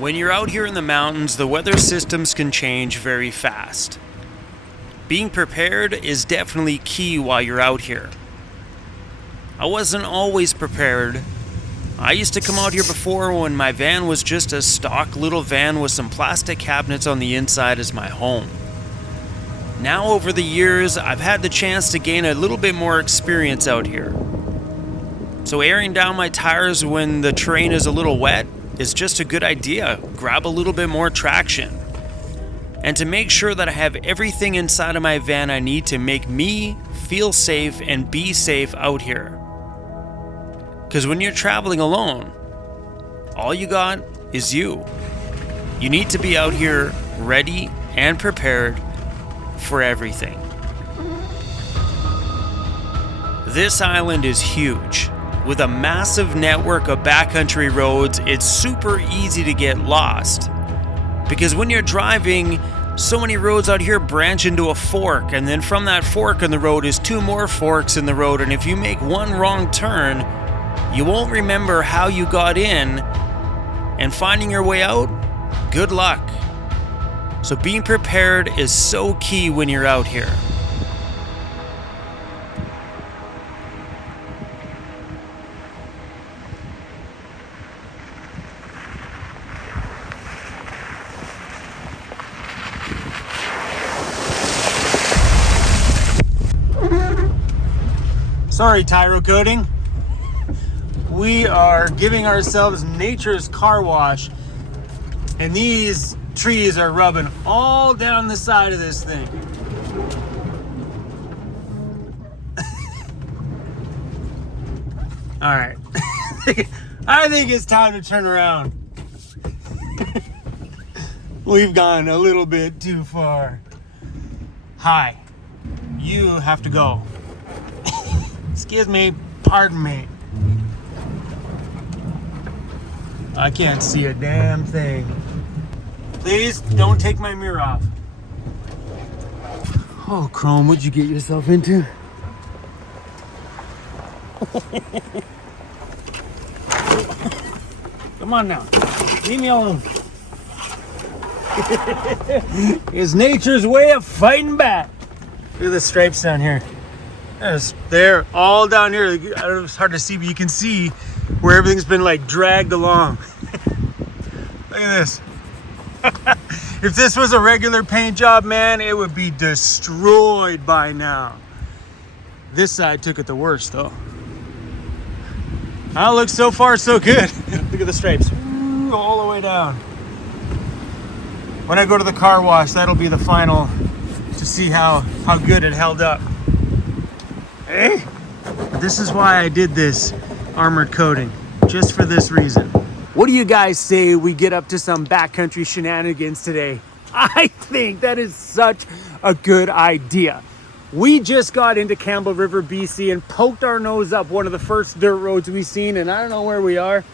When you're out here in the mountains, the weather systems can change very fast. Being prepared is definitely key while you're out here. I wasn't always prepared. I used to come out here before when my van was just a stock little van with some plastic cabinets on the inside as my home. Now over the years, I've had the chance to gain a little bit more experience out here. So airing down my tires when the terrain is a little wet is just a good idea. Grab a little bit more traction. And to make sure that I have everything inside of my van I need to make me feel safe and be safe out here. Because when you're traveling alone, all you got is you. You need to be out here ready and prepared for everything. This island is huge. With a massive network of backcountry roads, it's super easy to get lost. Because when you're driving, so many roads out here branch into a fork, and then from that fork in the road is 2 more forks in the road, and if you make one wrong turn, you won't remember how you got in, and finding your way out, good luck. So being prepared is so key when you're out here. Sorry, Tyro Coating. We are giving ourselves nature's car wash, and these trees are rubbing all down the side of this thing. All right. I think it's time to turn around. We've gone a little bit too far. Hi. You have to go. Excuse me, pardon me. I can't see a damn thing. Please don't take my mirror off. Oh, Chrome, what'd you get yourself into? Come on now, leave me alone. It's nature's way of fighting back. Look at the stripes down here. They're all down here. I don't know if it's hard to see, but you can see where everything's been like dragged along. Look at this. If this was a regular paint job, man, it would be destroyed by now. This side took it the worst, though. Oh, looks so far so good. Look at the stripes. Ooh, all the way down. When I go to the car wash, that'll be the final to see how good it held up. Hey, this is why I did this armored coating, just for this reason. What do you guys say we get up to some backcountry shenanigans today? I think that is such a good idea. We just got into Campbell River, BC, and poked our nose up one of the first dirt roads we've seen, and I don't know where we are.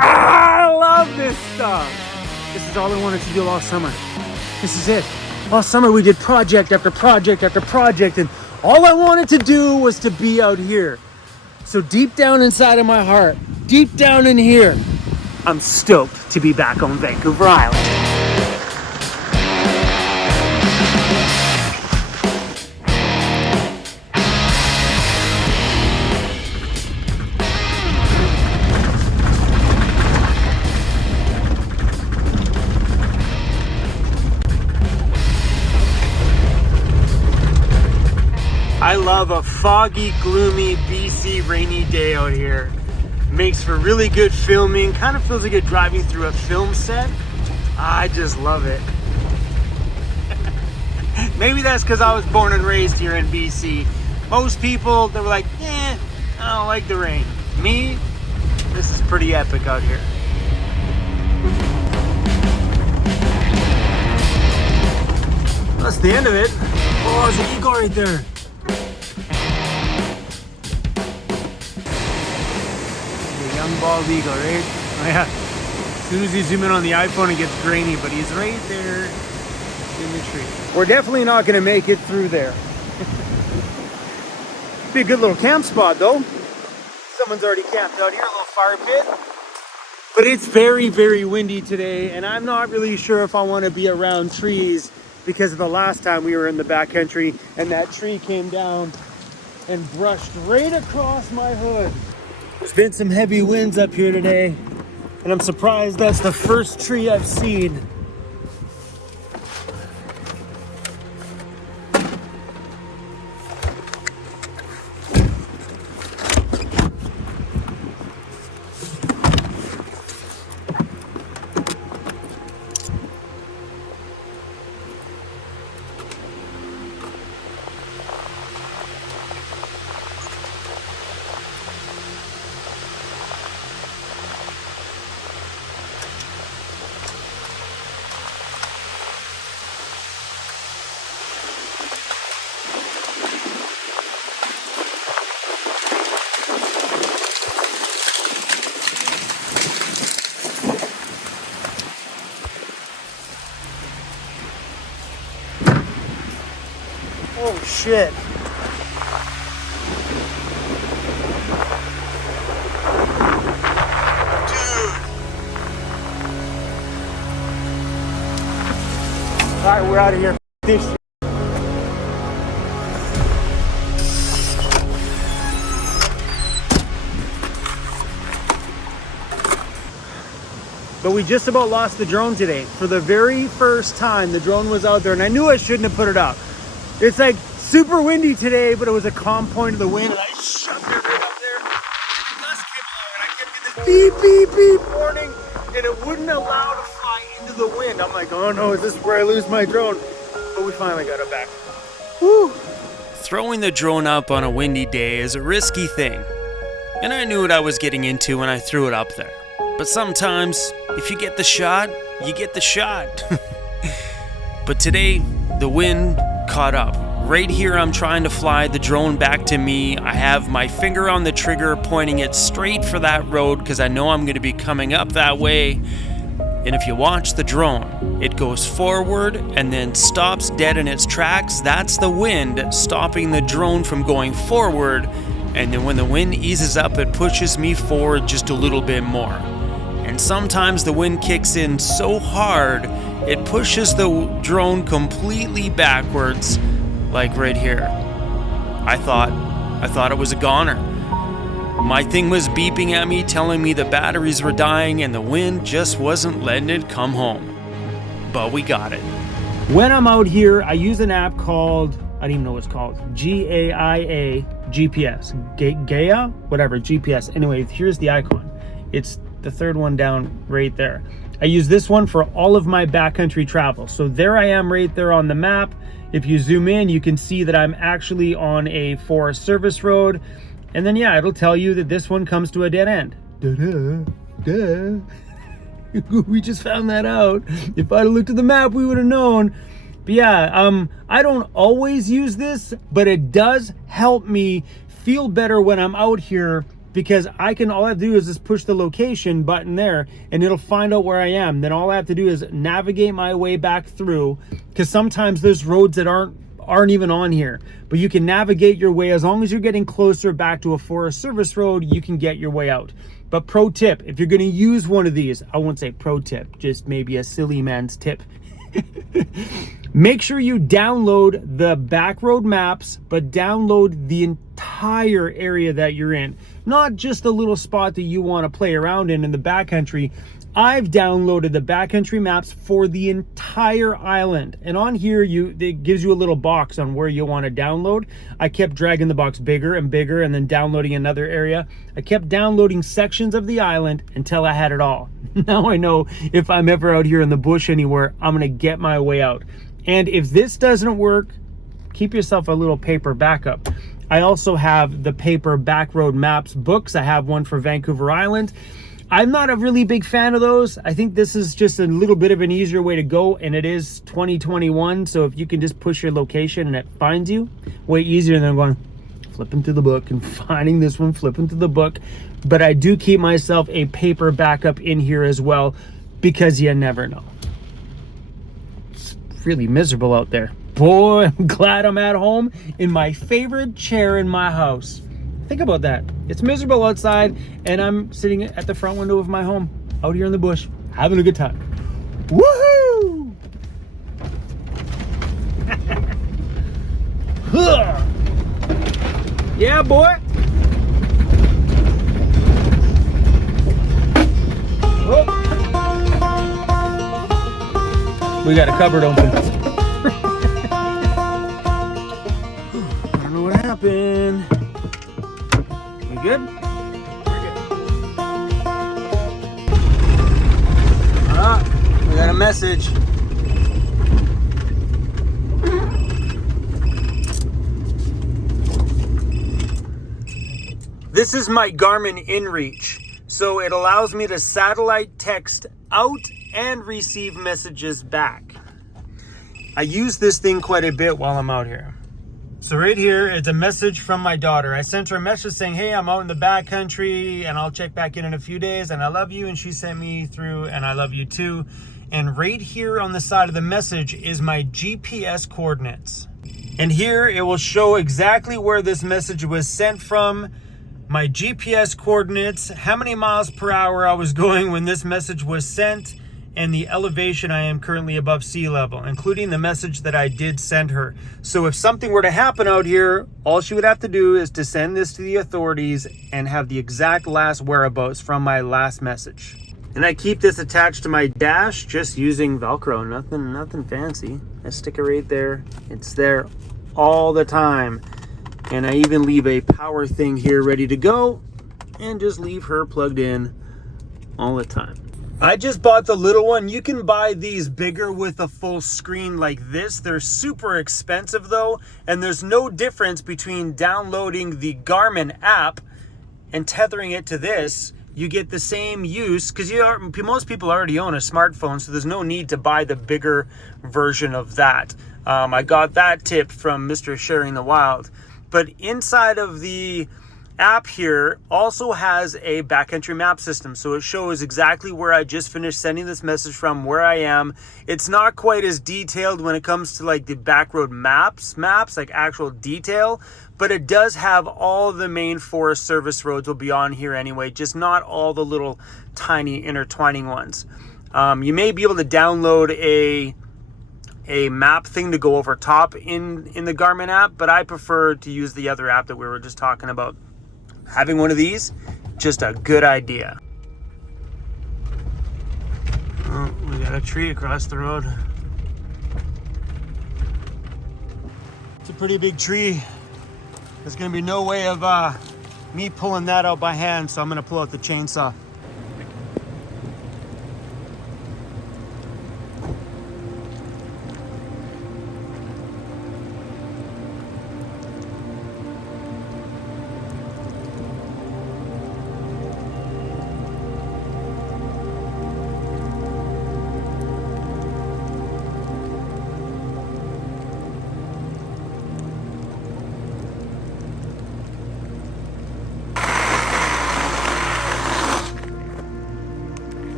I love this stuff. This is all I wanted to do all summer. This is it. All summer we did project after project after project, and all I wanted to do was to be out here. So deep down inside of my heart, deep down in here, I'm stoked to be back on Vancouver Island. I love a foggy, gloomy, BC rainy day out here. Makes for really good filming. Kind of feels like you're driving through a film set. I just love it. Maybe that's because I was born and raised here in BC. Most people, they were like, I don't like the rain. Me, this is pretty epic out here. That's the end of it. Oh, there's an eagle right there. Young bald eagle, right? Oh yeah. As soon as you zoom in on the iPhone, it gets grainy, but he's right there in the tree. We're definitely not going to make it through there. Be a good little camp spot, though. Someone's already camped out here, a little fire pit. But it's very, very windy today, and I'm not really sure if I want to be around trees because of the last time we were in the backcountry and that tree came down and brushed right across my hood. There's been some heavy winds up here today, and I'm surprised that's the first tree I've seen. Oh shit. All right, we're out of here. This But we just about lost the drone today. For the very first time, the drone was out there, and I knew I shouldn't have put it up. It's like super windy today, but it was a calm point of the wind, and I shoved it right up there, and the gust came along, and I kept getting this beep, beep, beep warning, and it wouldn't allow to fly into the wind. I'm like, oh no, is this where I lose my drone? But we finally got it back. Whew. Throwing the drone up on a windy day is a risky thing, and I knew what I was getting into when I threw it up there. But sometimes, if you get the shot, you get the shot. But today, the wind caught up. Right here, I'm trying to fly the drone back to me. I have my finger on the trigger, pointing it straight for that road because I know I'm going to be coming up that way. And if you watch the drone, it goes forward and then stops dead in its tracks. That's the wind stopping the drone from going forward. And then when the wind eases up, it pushes me forward just a little bit more. And sometimes the wind kicks in so hard, it pushes the drone completely backwards, like right here. I thought it was a goner. My thing was beeping at me, telling me the batteries were dying, and the wind just wasn't letting it come home. But we got it. When I'm out here, I use an app called, I don't even know what it's called, GAIA GPS. Gaia? Whatever, GPS. Anyway, here's the icon. It's the third one down right there. I use this one for all of my backcountry travel. So there I am right there on the map. If you zoom in, you can see that I'm actually on a Forest Service road. And then yeah, it'll tell you that this one comes to a dead end. Duh. We just found that out. If I'd have looked at the map, we would have known. But yeah, I don't always use this, but it does help me feel better when I'm out here, because all I have to do is just push the location button there and it'll find out where I am. Then all I have to do is navigate my way back through, because sometimes there's roads that aren't even on here, but you can navigate your way. As long as you're getting closer back to a Forest Service road, you can get your way out. But pro tip, if you're going to use one of these, I won't say pro tip, just maybe a silly man's tip. Make sure you download the backroad maps, but download the entire area that you're in, not just a little spot that you want to play around in the backcountry. I've downloaded the backcountry maps for the entire island, and on here it gives you a little box on where you want to download. I kept dragging the box bigger and bigger and then downloading another area. I kept downloading sections of the island until I had it all. Now I know if I'm ever out here in the bush anywhere, I'm gonna get my way out. And if this doesn't work, keep yourself a little paper backup. I also have the paper backroad maps books. I have one for Vancouver Island. I'm not a really big fan of those. I think this is just a little bit of an easier way to go, and it is 2021, so if you can just push your location and it finds you, way easier than going flipping through the book and finding this one, flipping through the book. But I do keep myself a paper backup in here as well, because you never know. It's really miserable out there. Boy, I'm glad I'm at home in my favorite chair in my house. Think about that. It's miserable outside, and I'm sitting at the front window of my home. out here in the bush, having a good time. Woohoo! Yeah, boy. Oh. We got a cupboard open. I don't know what happened. We good? We're good. We got a message. This is my Garmin InReach, so it allows me to satellite text out and receive messages back. I use this thing quite a bit while I'm out here. So right here, it's a message from my daughter. I sent her a message saying, hey, I'm out in the backcountry and I'll check back in a few days and I love you. And she sent me through and I love you too. And right here on the side of the message is my GPS coordinates. And here it will show exactly where this message was sent from, my GPS coordinates, how many miles per hour I was going when this message was sent, and the elevation I am currently above sea level, including the message that I did send her. So if something were to happen out here, all she would have to do is to send this to the authorities and have the exact last whereabouts from my last message. And I keep this attached to my dash just using Velcro, nothing fancy. I stick it right there. It's there all the time. And I even leave a power thing here ready to go and just leave her plugged in all the time. I just bought the little one. You can buy these bigger with a full screen like this. They're super expensive though, and there's no difference between downloading the Garmin app and tethering it to this. You get the same use because most people already own a smartphone, so there's no need to buy the bigger version of that. I got that tip from Mr. Sharing the Wild. But inside of the app here also has a backcountry map system. So it shows exactly where I just finished sending this message from, where I am. It's not quite as detailed when it comes to like the backroad maps, like actual detail, but it does have all the main Forest Service roads will be on here anyway, just not all the little tiny intertwining ones. You may be able to download a map thing to go over top in the Garmin app, but I prefer to use the other app that we were just talking about. Having one of these, just a good idea. Oh, we got a tree across the road. It's a pretty big tree. There's gonna be no way of me pulling that out by hand, so I'm gonna pull out the chainsaw.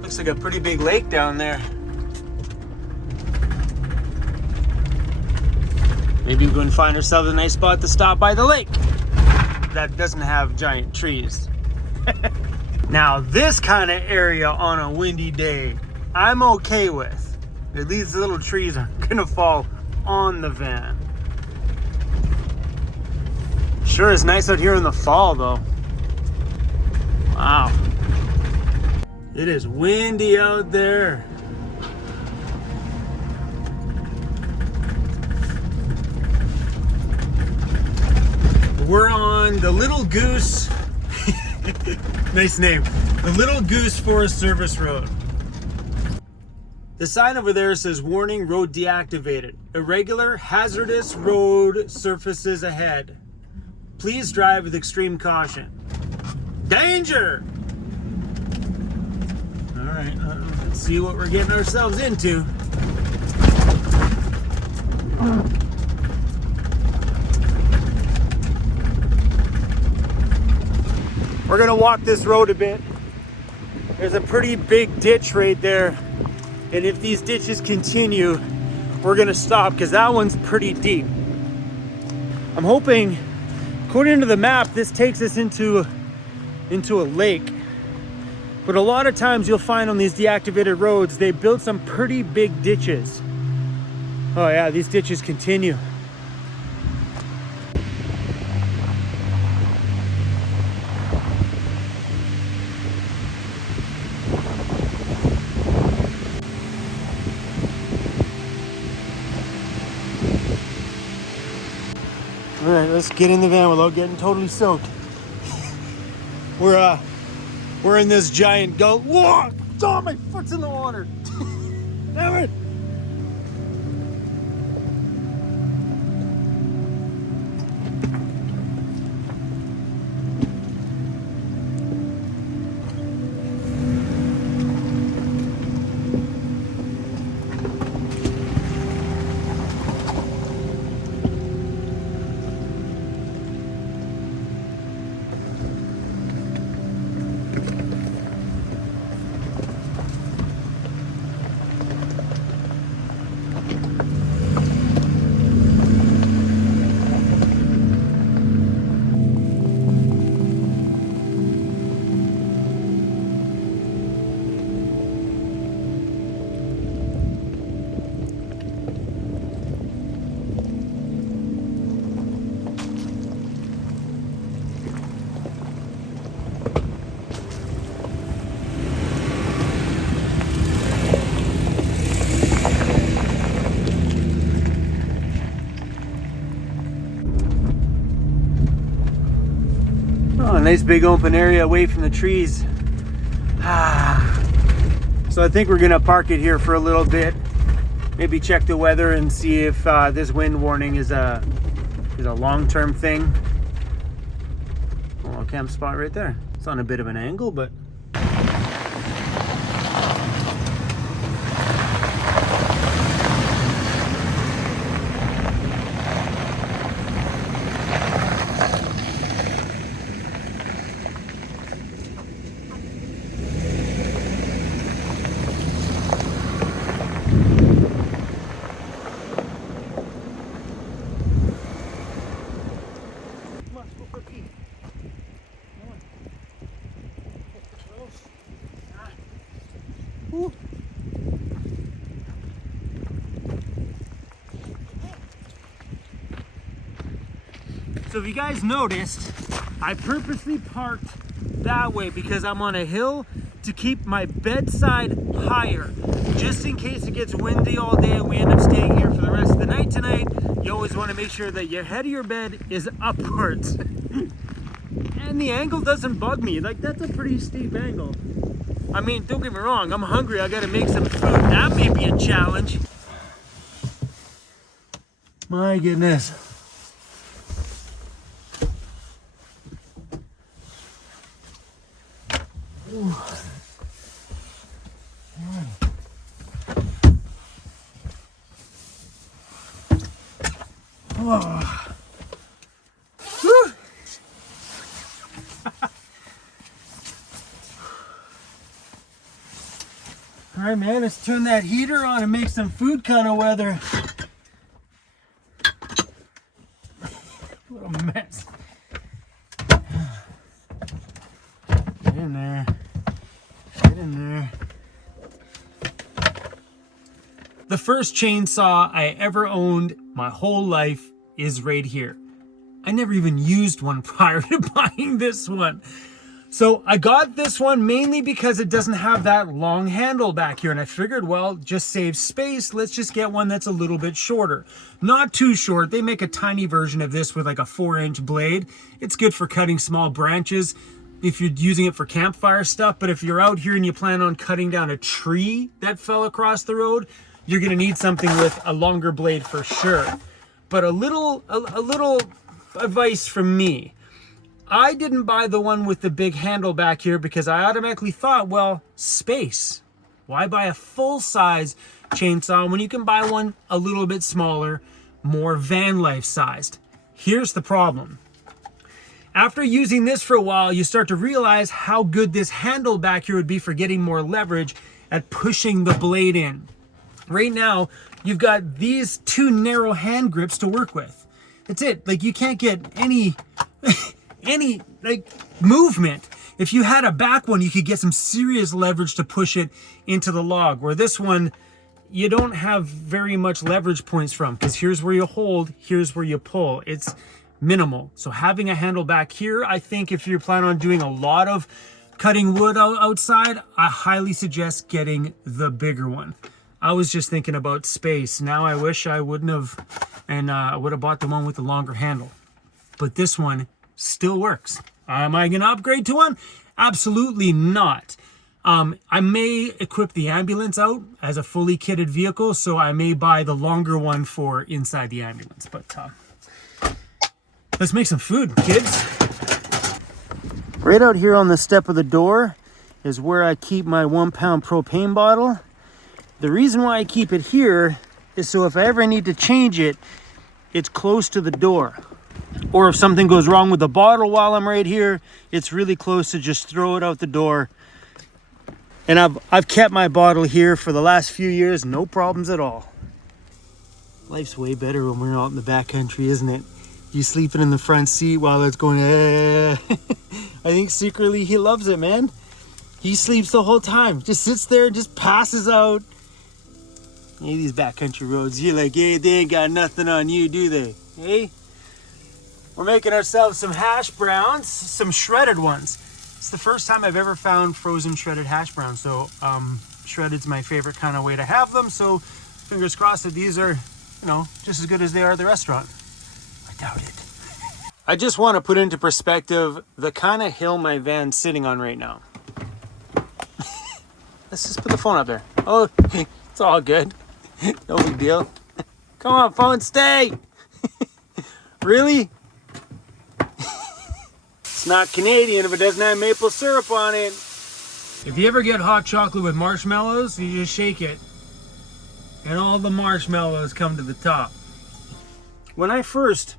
Looks like a pretty big lake down there. Maybe we can find ourselves a nice spot to stop by the lake that doesn't have giant trees. Now this kind of area on a windy day, I'm okay with. At least the little trees are gonna fall on the van. Sure is nice out here in the fall though. Wow. It is windy out there. We're on the Little Goose, nice name, the Little Goose Forest Service Road. The sign over there says, warning, road deactivated. Irregular, hazardous road surfaces ahead. Please drive with extreme caution. Danger! All right, let's see what we're getting ourselves into. We're gonna walk this road a bit. There's a pretty big ditch right there. And if these ditches continue, we're gonna stop because that one's pretty deep. I'm hoping, according to the map, this takes us into a lake. But a lot of times you'll find on these deactivated roads, they build some pretty big ditches. Oh yeah, these ditches continue. All right, let's get in the van without getting totally soaked. We're in this giant gully. Whoa! Oh, my foot's in the water. Damn it! Oh, a nice big open area away from the trees. So I think we're gonna park it here for a little bit. Maybe check the weather and see if this wind warning is a long-term thing. Oh, a camp spot right there. It's on a bit of an angle, but so if you guys noticed, I purposely parked that way because I'm on a hill to keep my bedside higher. Just in case it gets windy all day and we end up staying here for the rest of the night tonight, you always want to make sure that your head of your bed is upwards. And the angle doesn't bug me. Like, that's a pretty steep angle. I mean, don't get me wrong, I'm hungry, I gotta make some food. That may be a challenge. My goodness. Ooh. Oh. Woo. All right, man, let's turn that heater on and make some food kind of weather. What a mess. Get in there. Get in there. The first chainsaw I ever owned my whole life is right here. I never even used one prior to buying this one. So I got this one mainly because it doesn't have that long handle back here. And I figured, well, just save space. Let's just get one that's a little bit shorter. Not too short. They make a tiny version of this with like a 4-inch blade. It's good for cutting small branches if you're using it for campfire stuff. But if you're out here and you plan on cutting down a tree that fell across the road, you're going to need something with a longer blade for sure. But a little advice from me. I didn't buy the one with the big handle back here because I automatically thought, well, space. Why buy a full-size chainsaw when you can buy one a little bit smaller, more van life sized? Here's the problem. After using this for a while, you start to realize how good this handle back here would be for getting more leverage at pushing the blade in. Right now, you've got these two narrow hand grips to work with. That's it. Like, you can't get any like movement. If you had a back one, you could get some serious leverage to push it into the log. Where this one, you don't have very much leverage points from, because here's where you hold, here's where you pull. It's minimal. So having a handle back here, I think if you're planning on doing a lot of cutting wood outside, I highly suggest getting the bigger one. I was just thinking about space. Now I wish I wouldn't have, and I would have bought the one with the longer handle. But this one still works. Am I going to upgrade to one? Absolutely not. I may equip the ambulance out as a fully kitted vehicle, so I may buy the longer one for inside the ambulance. But let's make some food, kids. Right out here on the step of the door is where I keep my 1 pound propane bottle. The reason why I keep it here is so if I ever need to change it, it's close to the door. Or if something goes wrong with the bottle while I'm right here, it's really close to just throw it out the door. And I've kept my bottle here for the last few years, no problems at all. Life's way better when we're out in the backcountry, isn't it? You sleeping in the front seat while it's going, I think secretly he loves it, man. He sleeps the whole time, just sits there and just passes out. Hey, these backcountry roads, you're like, hey, they ain't got nothing on you, do they? Hey? We're making ourselves some hash browns, some shredded ones. It's the first time I've ever found frozen shredded hash browns. So shredded's my favorite kind of way to have them. So fingers crossed that these are, just as good as they are at the restaurant. I doubt it. I just want to put into perspective the kind of hill my van's sitting on right now. Let's just put the phone up there. Oh, it's all good. No big deal. Come on, phone, stay. Really? It's not Canadian if it doesn't have maple syrup on it. If you ever get hot chocolate with marshmallows, you just shake it and all the marshmallows come to the top. When I first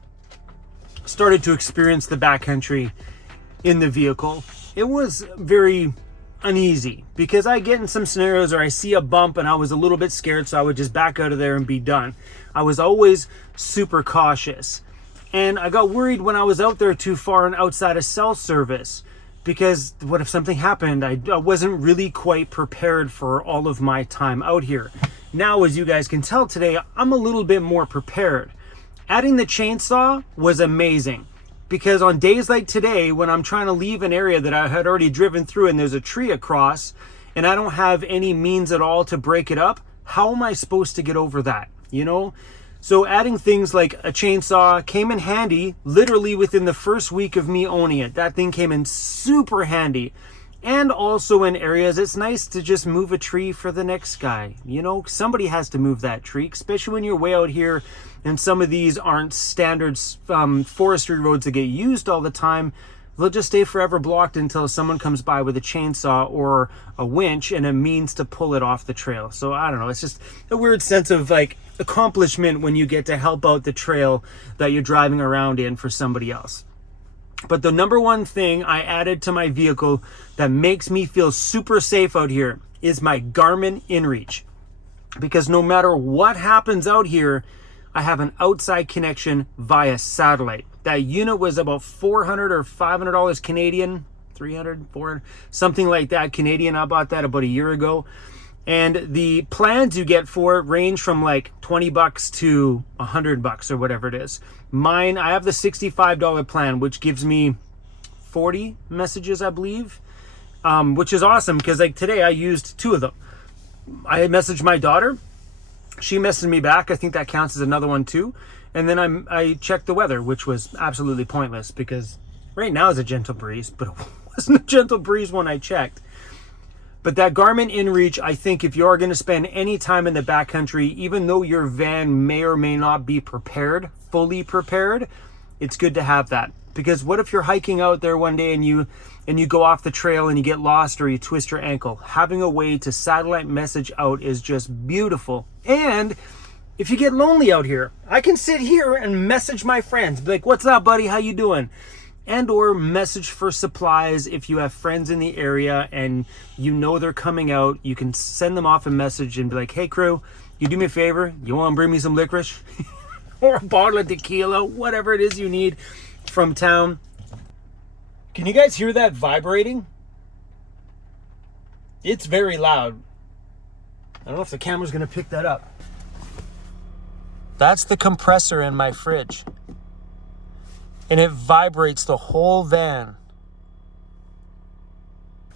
started to experience the backcountry in the vehicle, it was very uneasy because I get in some scenarios where I see a bump and I was a little bit scared, so I would just back out of there and be done. I was always super cautious. And I got worried when I was out there too far and outside of cell service, because what if something happened? I wasn't really quite prepared for all of my time out here. Now, as you guys can tell today, I'm a little bit more prepared. Adding the chainsaw was amazing, because on days like today, when I'm trying to leave an area that I had already driven through and there's a tree across and I don't have any means at all to break it up, how am I supposed to get over that? So adding things like a chainsaw came in handy literally within the first week of me owning it. That thing came in super handy. And also in areas, it's nice to just move a tree for the next guy. Somebody has to move that tree, especially when you're way out here and some of these aren't standard forestry roads that get used all the time. They'll just stay forever blocked until someone comes by with a chainsaw or a winch and a means to pull it off the trail. So I don't know, it's just a weird sense of accomplishment when you get to help out the trail that you're driving around in for somebody else. But the number one thing I added to my vehicle that makes me feel super safe out here is my Garmin inReach. Because no matter what happens out here, I have an outside connection via satellite. That unit was about $400 or $500 Canadian, 300, 400, something like that Canadian. I bought that about a year ago. And the plans you get for it range from like $20 to $100 or whatever it is. Mine, I have the $65 plan, which gives me 40 messages, I believe, which is awesome because today I used 2 of them. I messaged my daughter. She messaged me back. I think that counts as another one too. And then I checked the weather, which was absolutely pointless because right now is a gentle breeze, but it wasn't a gentle breeze when I checked. But that Garmin inReach, I think if you're going to spend any time in the backcountry, even though your van may or may not be prepared, fully prepared, it's good to have that. Because what if you're hiking out there one day and you go off the trail and you get lost or you twist your ankle? Having a way to satellite message out is just beautiful. And if you get lonely out here, I can sit here and message my friends. Be like, what's up, buddy? How you doing? And or message for supplies. If you have friends in the area and you know they're coming out, you can send them off a message and be like, hey, crew, you do me a favor? You want to bring me some licorice? Or a bottle of tequila, whatever it is you need from town. Can you guys hear that vibrating? It's very loud. I don't know if the camera's gonna pick that up. That's the compressor in my fridge. And it vibrates the whole van.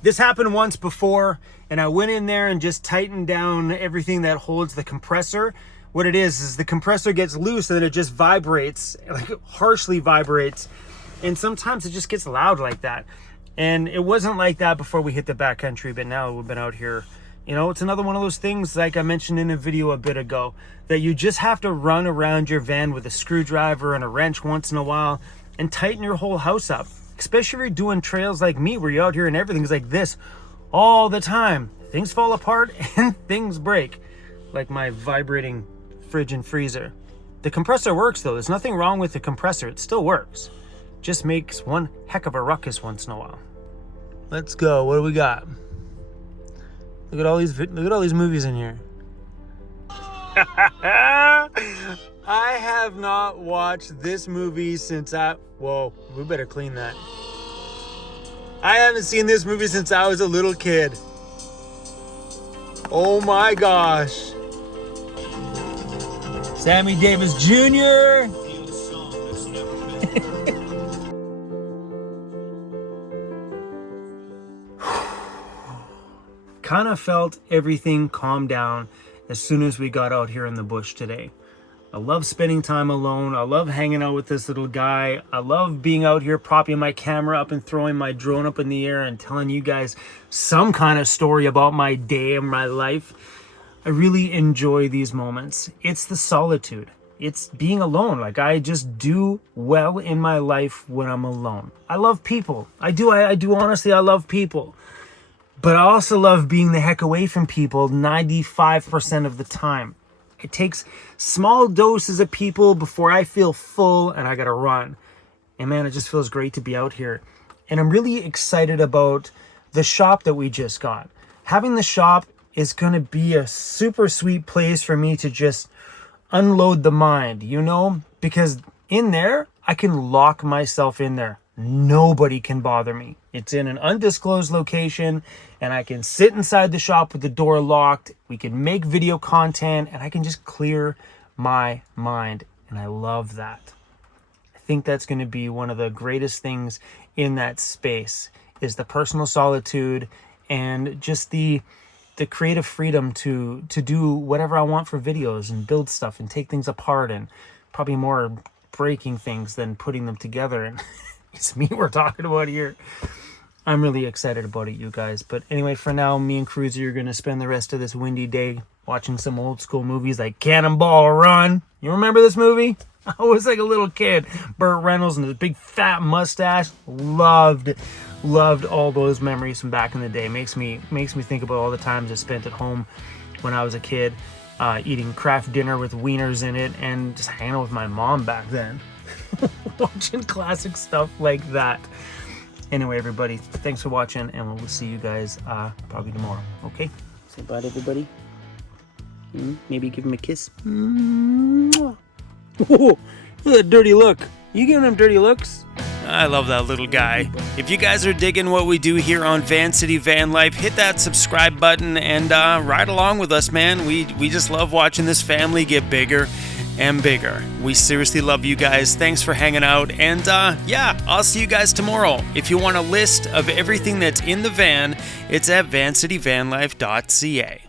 This happened once before, and I went in there and just tightened down everything that holds the compressor. What it is the compressor gets loose and then it just vibrates, like harshly vibrates. And sometimes it just gets loud like that. And it wasn't like that before we hit the backcountry, but now we've been out here. You know, it's another one of those things, like I mentioned in a video a bit ago, that you just have to run around your van with a screwdriver and a wrench once in a while and tighten your whole house up. Especially if you're doing trails like me, where you're out here and everything's like this all the time. Things fall apart and things break, like my vibrating fridge and freezer. The compressor works though. There's nothing wrong with the compressor. It still works. Just makes one heck of a ruckus once in a while. Let's go. What do we got? Look at all these movies in here. I have not watched this movie since whoa, we better clean that. I haven't seen this movie since I was a little kid. Oh my gosh. Sammy Davis Jr. Kind of felt everything calm down as soon as we got out here in the bush today. I love spending time alone. I love hanging out with this little guy. I love being out here propping my camera up and throwing my drone up in the air and telling you guys some kind of story about my day and my life. I really enjoy these moments. It's the solitude. It's being alone. Like, I just do well in my life when I'm alone. I love people. I do honestly, I love people. But I also love being the heck away from people 95% of the time. It takes small doses of people before I feel full and I gotta run. And man, it just feels great to be out here. And I'm really excited about the shop that we just got. Having the shop is gonna be a super sweet place for me to just unload the mind, you know? Because in there, I can lock myself in there. Nobody can bother me. It's in an undisclosed location and I can sit inside the shop with the door locked. We can make video content and I can just clear my mind. And I love that. I think that's going to be one of the greatest things in that space, is the personal solitude and just the creative freedom to do whatever I want for videos and build stuff and take things apart, and probably more breaking things than putting them together. And it's me we're talking about here. I'm really excited about it, you guys. But anyway, for now, me and Cruiser are going to spend the rest of this windy day watching some old school movies like Cannonball Run. You remember this movie? I was like a little kid. Burt Reynolds and his big fat mustache. Loved all those memories from back in the day. Makes me think about all the times I spent at home when I was a kid, eating Kraft dinner with wieners in it and just hanging out with my mom back then. Watching classic stuff like that. Anyway, everybody, thanks for watching, and we'll see you guys probably tomorrow. Okay? Say bye to everybody. Maybe give him a kiss. Whoa, look at that dirty look. You giving him dirty looks? I love that little guy. If you guys are digging what we do here on Van City Van Life, hit that subscribe button and ride along with us, man. We just love watching this family get bigger and bigger. We seriously love you guys. Thanks for hanging out. And yeah, I'll see you guys tomorrow. If you want a list of everything that's in the van, it's at vancityvanlife.ca.